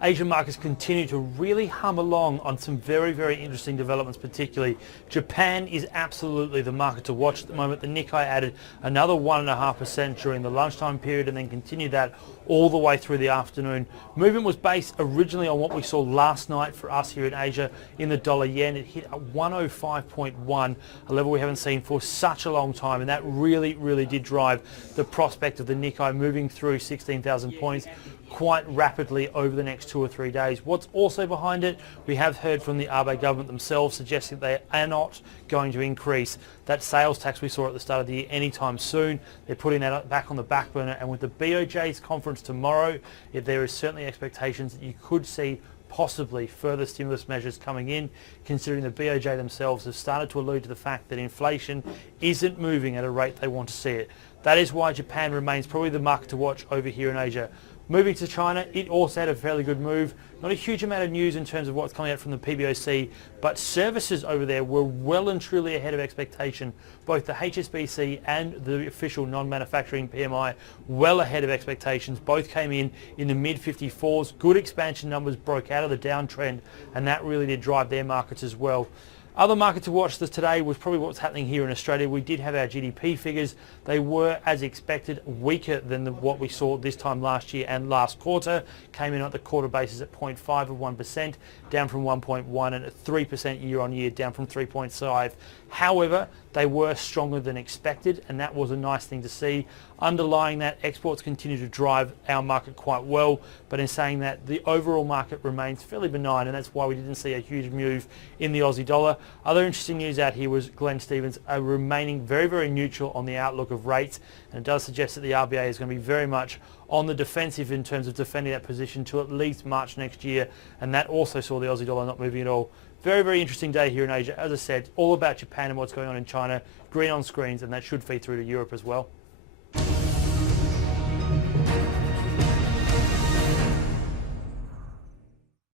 Asian markets continue to really hum along on some very, very interesting developments, particularly Japan is absolutely the market to watch at the moment. The Nikkei added another 1.5% during the lunchtime period and then continued that all the way through the afternoon. Movement was based originally on what we saw last night for us here in Asia in the dollar yen. It hit a 105.1, a level we haven't seen for such a long time, and that really, really did drive the prospect of the Nikkei moving through 16,000 points quite rapidly over the next 2 or 3 days. What's also behind it, we have heard from the Abe government themselves suggesting they are not going to increase that sales tax we saw at the start of the year anytime soon. They're putting that back on the back burner, and with the BOJ's conference tomorrow, there is certainly expectations that you could see possibly further stimulus measures coming in, considering the BOJ themselves have started to allude to the fact that inflation isn't moving at a rate they want to see it. That is why Japan remains probably the market to watch over here in Asia. Moving to China, it also had a fairly good move. Not a huge amount of news in terms of what's coming out from the PBOC, but services over there were well and truly ahead of expectation. Both the HSBC and the official non-manufacturing PMI well ahead of expectations. Both came in the mid-54s. Good expansion numbers broke out of the downtrend, and that really did drive their markets as well. Other market to watch this today was probably what's happening here in Australia. We did have our GDP figures. They were, as expected, weaker than what we saw this time last year and last quarter. Came in at the quarter basis at 0.5 of 1%, down from 1.1, and at 3% year on year, down from 3.5. However, they were stronger than expected, and that was a nice thing to see. Underlying that, exports continue to drive our market quite well, but in saying that, the overall market remains fairly benign, and that's why we didn't see a huge move in the Aussie dollar. Other interesting news out here was Glenn Stevens remaining very, very neutral on the outlook of rates, and it does suggest that the RBA is going to be very much on the defensive in terms of defending that position to at least March next year, and that also saw the Aussie dollar not moving at all. Very, very interesting day here in Asia. As I said, all about Japan and what's going on in China, green on screens, and that should feed through to Europe as well.